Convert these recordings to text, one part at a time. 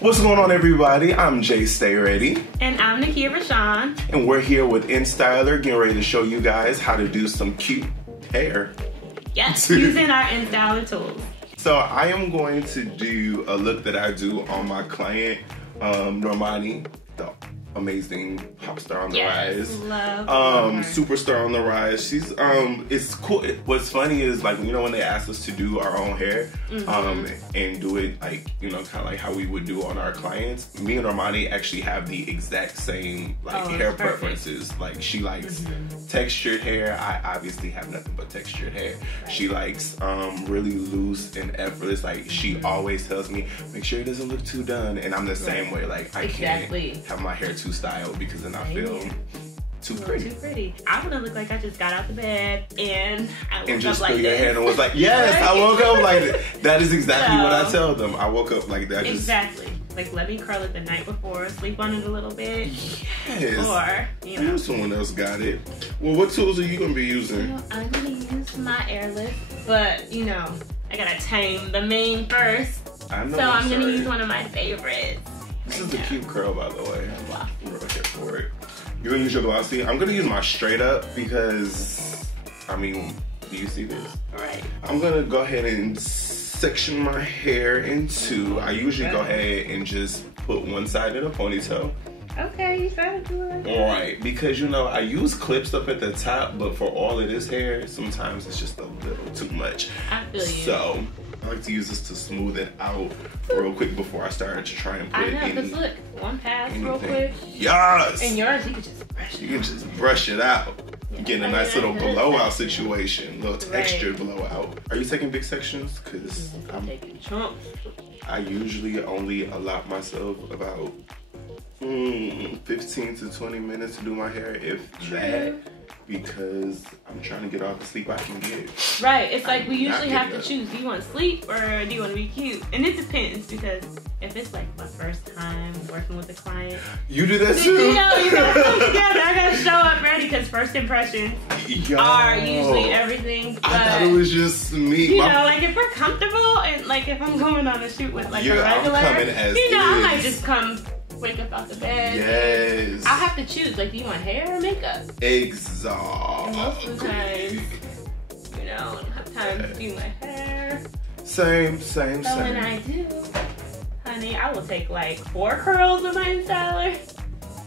What's going on, everybody? I'm JStayReady. And I'm Nakia Rachon. And we're here with InStyler, getting ready to show you guys how to do some cute hair. Yes, using our InStyler tools. So I am going to do a look that I do on my client, Normani, the amazing pop star on the rise. Love superstar on the rise. She's it's cool. What's funny is, like, you know, when they asked us to do our own hair, and do it like, you know, kind of like how we would do on our clients, me and Normani actually have the exact same hair preferences. Like, she likes textured hair. I obviously have nothing but textured hair. Right. She likes really loose and effortless. Like, she always tells me, make sure it doesn't look too done, and I'm the same way. Like, I can't have my hair too styled because then I feel too pretty. I want to look like I just got out the bed and I woke just up like threw your this. hand and was like, yes, I woke up like that. That is exactly what I tell them. I woke up like that. Exactly. Like, let me curl it the night before, sleep on it a little bit. Yes. Or, you know. Someone else got it. Well, what tools are you going to be using? You know, I'm going to use my airless, but, you know, I got to tame the mane first. I know. So I'm going to use one of my favorites. This is a cute curl, by the way. I'm right here for it. You're gonna use your glossy. I'm gonna use my straight up because, I mean, do you see this? Right. I'm gonna go ahead and section my hair in two. I usually go ahead and just put one side in a ponytail. Okay, you gotta do it. Right, because, you know, I use clips up at the top, but for all of this hair, sometimes it's just a little too much. I feel you. So I like to use this to smooth it out real quick before I start to try and put I know, because look, one pass real quick. Yes! And yours, you can just brush it. You can just brush it out. Getting a nice little blowout situation, little textured blowout. Are you taking big sections? Because I'm taking chunks. I usually only allot myself about 15 to 20 minutes to do my hair, if that. Because I'm trying to get all the sleep I can get. Right, it's like we usually have to choose. Do you want to sleep or do you want to be cute? And it depends, because if it's like my first time working with a client. You do that too? You know, you gotta come together. I gotta show up ready, because first impressions are usually everything. But, I thought it was just me. You know, like if we're comfortable and like if I'm going on a shoot with like a regular, I'm coming as you know, is. I might just come wake up out the bed. Yes. I'll have to choose, like, do you want hair or makeup? Exactly. Most of the times, you know, I don't have time to do my hair. Same. So when I do, honey, I will take like 4 curls with my InStyler.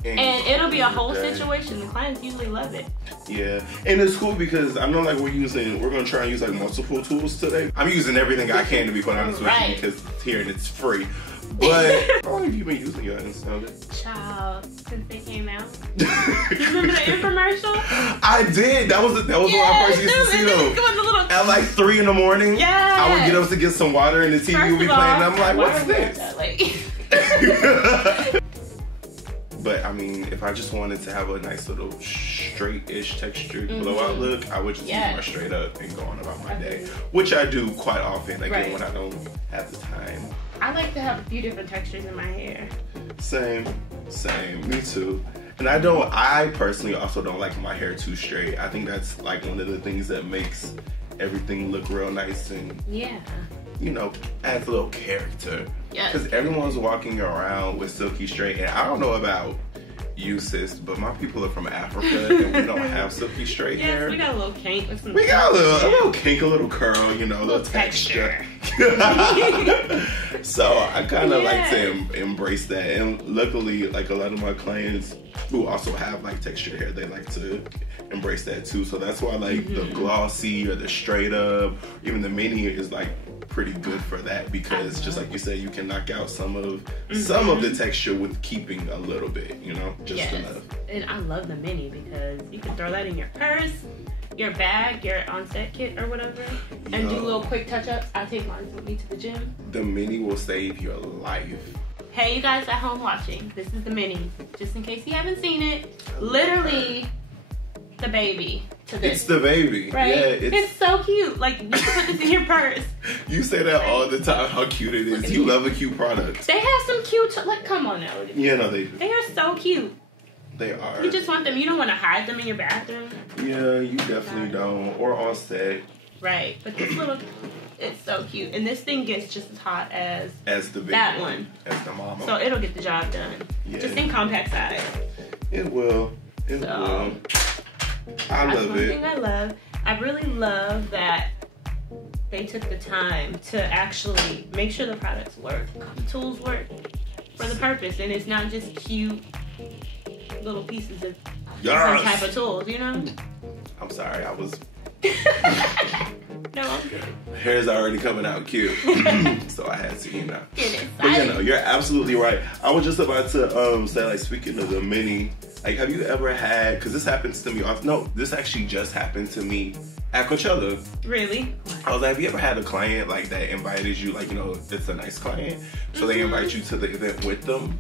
And it'll be a whole situation. The clients usually love it. Yeah, and it's cool because I know, like, we're gonna try and use like multiple tools today. I'm using everything I can, to be quite honest with you, because it's here and it's free. But how long have you been using your InStyler? Child, since they came out. You remember the infomercial? I did. That was when I first used to see them. At like 3 in the morning. Yeah. I would get up to get some water and the TV would be playing, and I'm like, what's this? But I mean, if I just wanted to have a nice little straight-ish textured blowout look, I would just use my straight up and go on about my day. Which I do quite often, again, when I don't have the time. I like to have a few different textures in my hair. Same, me too. And I personally also don't like my hair too straight. I think that's like one of the things that makes everything look real nice and, you know, adds a little character. Because everyone's walking around with silky straight, and I don't know about you, sis, but my people are from Africa and we don't have silky straight hair. We got a little kink with some. We got a little kink, a little curl, you know, a little texture. So I kind of like to embrace that, and luckily, like, a lot of my clients who also have like textured hair, they like to embrace that too. So that's why, like, the glossy or the straight up, even the mini is like pretty good for that, because just like you said, you can knock out some of the texture with keeping a little bit, you know, just enough. And I love the mini because you can throw that in your purse, your bag, your on-set kit or whatever, and do little quick touch-ups. I take mine with me to the gym. The mini will save your life. Hey, you guys at home watching, this is the mini. Just in case you haven't seen it, literally the baby to this. It's the baby. Right? Yeah, it's so cute. Like, you can put this in your purse. You say that all the time, how cute it is. You love a cute product. They have some cute, like, come on now. Yeah, no, they do. They are so cute. They are. You just want them. You don't want to hide them in your bathroom. Yeah, you definitely don't. Or on set. Right. But this little, It's so cute. And this thing gets just as hot as the big that one. As the mama. So it'll get the job done. Yeah. Just in compact size. It will. It will. I love it. That's one thing I love. I really love that they took the time to actually make sure the products work. The tools work for the purpose. And it's not just cute little pieces of different type of tools, you know? I'm sorry, I was... No, I'm good. Hair's already coming out cute. So I had to, Get But you're absolutely right. I was just about to say, like, speaking of the mini, like, have you ever had, because this happens to me, no, this actually just happened to me at Coachella. Really? I was like, have you ever had a client, like, that invited you, like, it's a nice client, so they invite you to the event with them?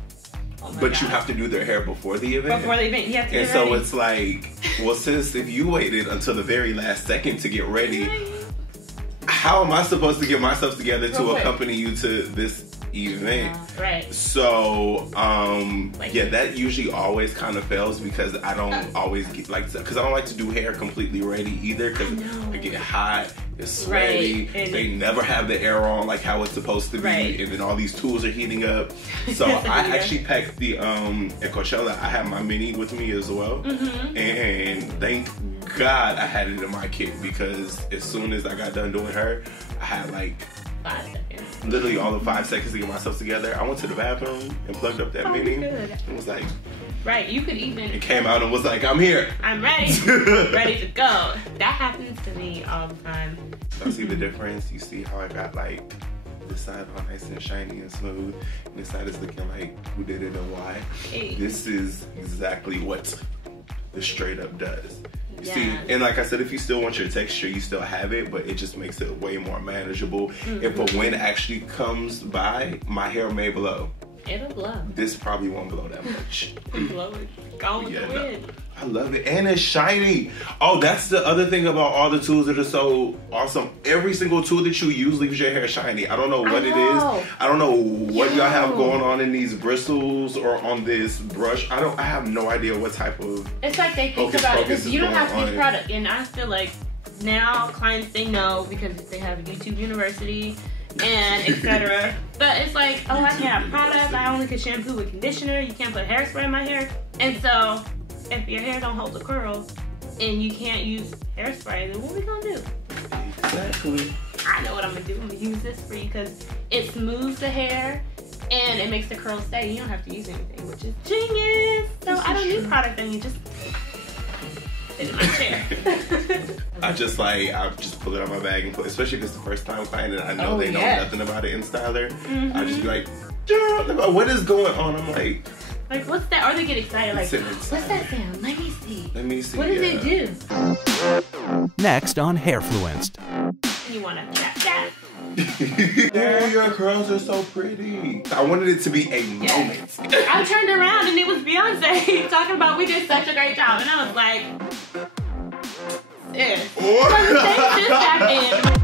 Oh but God. You have to do their hair before the event. Before the event, you have to get ready. And so it's like, well, sis, if you waited until the very last second to get ready, how am I supposed to get myself together to accompany you to this event? Right. So, that usually always kind of fails because I don't always get because I don't like to do hair completely ready either because I get hot. It's sweaty. Right. They never have the air on like how it's supposed to be, and then all these tools are heating up. So I actually packed the at Coachella. I had my mini with me as well, and thank God I had it in my kit because as soon as I got done doing her, I had like 5 seconds. Literally all of 5 seconds to get myself together. I went to the bathroom and plugged up that mini. Good. It was like, you could even. It came out and was like, I'm here. I'm ready. Ready to go. That happens to me all the time. So I see the difference. You see how I got like this side all nice and shiny and smooth, and this side is looking like who did it and why. Hey. This is exactly what the straight up does. You see, and like I said, if you still want your texture, you still have it, but it just makes it way more manageable. If a wind actually comes by, my hair may blow. It'll blow. This probably won't blow that much. It'll blow it. Go with the wind. No. I love it. And it's shiny. Oh, that's the other thing about all the tools that are so awesome. Every single tool that you use leaves your hair shiny. I don't know what it is. I don't know what y'all have going on in these bristles or on this brush. I have no idea what type of... It's like they think about it because you don't have to use product. And I feel like now clients, they know because they have a YouTube University and etc. But it's like, oh, I can't have product. I only can shampoo with conditioner. You can't put hairspray in my hair. And so... if your hair don't hold the curls and you can't use hairspray, then what we gonna do? Exactly. I know what I'm gonna do. I'm gonna use this for you because it smooths the hair and it makes the curls stay. You don't have to use anything, which is genius. So I don't need product, and you just sit in my chair. I just pull it out of my bag and put, especially if it's the first time client and I know they know nothing about it InStyler. I just be like, what is going on? I'm like, what's that? Or they get excited, like, what's that sound? Let me see. What does it do? Next on Hairfluenced. You want to tap that? Oh, your curls are so pretty. I wanted it to be a moment. I turned around and it was Beyonce talking about we did such a great job. And I was like, what? The thing just happened.